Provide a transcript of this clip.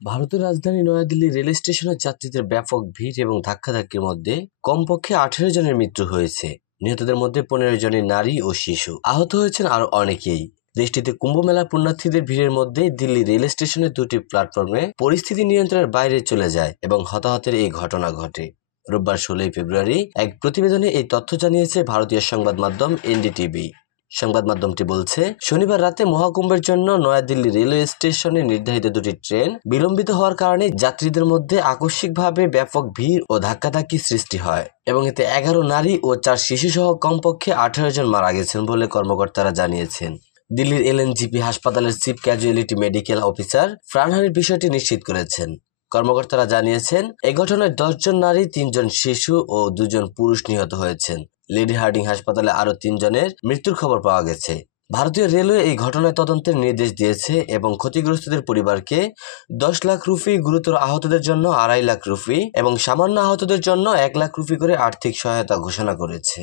ভারতের রাজধানী নয়াদিল্লি রেল স্টেশনের যাত্রীদের ব্যাপক ভিড় এবং ধাক্কাধাক্কির মধ্যে কমপক্ষে 18 জনের মৃত্যু হয়েছে। নিহতদের মধ্যে 15 জনই নারী ও শিশু। আহত হয়েছেন আরো অনেকেই। দেশটিতে কুম্ভমেলা পুণ্যার্থীদের ভিড়ের মধ্যে দিল্লি রেল স্টেশনের দুটি প্ল্যাটফর্মে পরিস্থিতি নিয়ন্ত্রণের বাইরে চলে যায় এবং হতাহতের এই ঘটনা ঘটে। রোববার 16 ফেব্রুয়ারি এক প্রতিবেদনে এই তথ্য জানিয়েছে ভারতীয় সংবাদ মাধ্যম এনডিটিভি। সংবাদ মাধ্যমটি বলছে, শনিবার রাতে মহাকুম্ভের জন্য নয়াদিল্লি রেলওয়ে স্টেশনে নির্ধারিত দুটি ট্রেন বিলম্বিত হওয়ার কারণে যাত্রীদের মধ্যে আকস্মিকভাবে ব্যাপক ভিড় ও ধাক্কাধাক্কি সৃষ্টি হয় এবং এতে 11 নারী ও 4 শিশু সহ কমপক্ষে 18 জন মারা গেছেন বলে কর্মকর্তারা জানিয়েছেন। দিল্লির এলএনজিপি হাসপাতালের চিফ ক্যাজুয়ালিটি মেডিকেল অফিসার প্রাণহানির বিষয়টি নিশ্চিত করেছেন। কর্মকর্তারা জানিয়েছেন, এই ঘটনায় 10 জন নারী, 3 জন শিশু ও 2 জন পুরুষ নিহত হয়েছেন। লেডি হার্ডিং হাসপাতালে আরও 3 জনের মৃত্যুর খবর পাওয়া গেছে। ভারতীয় রেলওয়ে এই ঘটনায় তদন্তের নির্দেশ দিয়েছে এবং ক্ষতিগ্রস্তদের পরিবারকে 10 লাখ রুপি, গুরুতর আহতদের জন্য 2.5 লাখ রুপি এবং সামান্য আহতদের জন্য 1 লাখ রুপি করে আর্থিক সহায়তা ঘোষণা করেছে।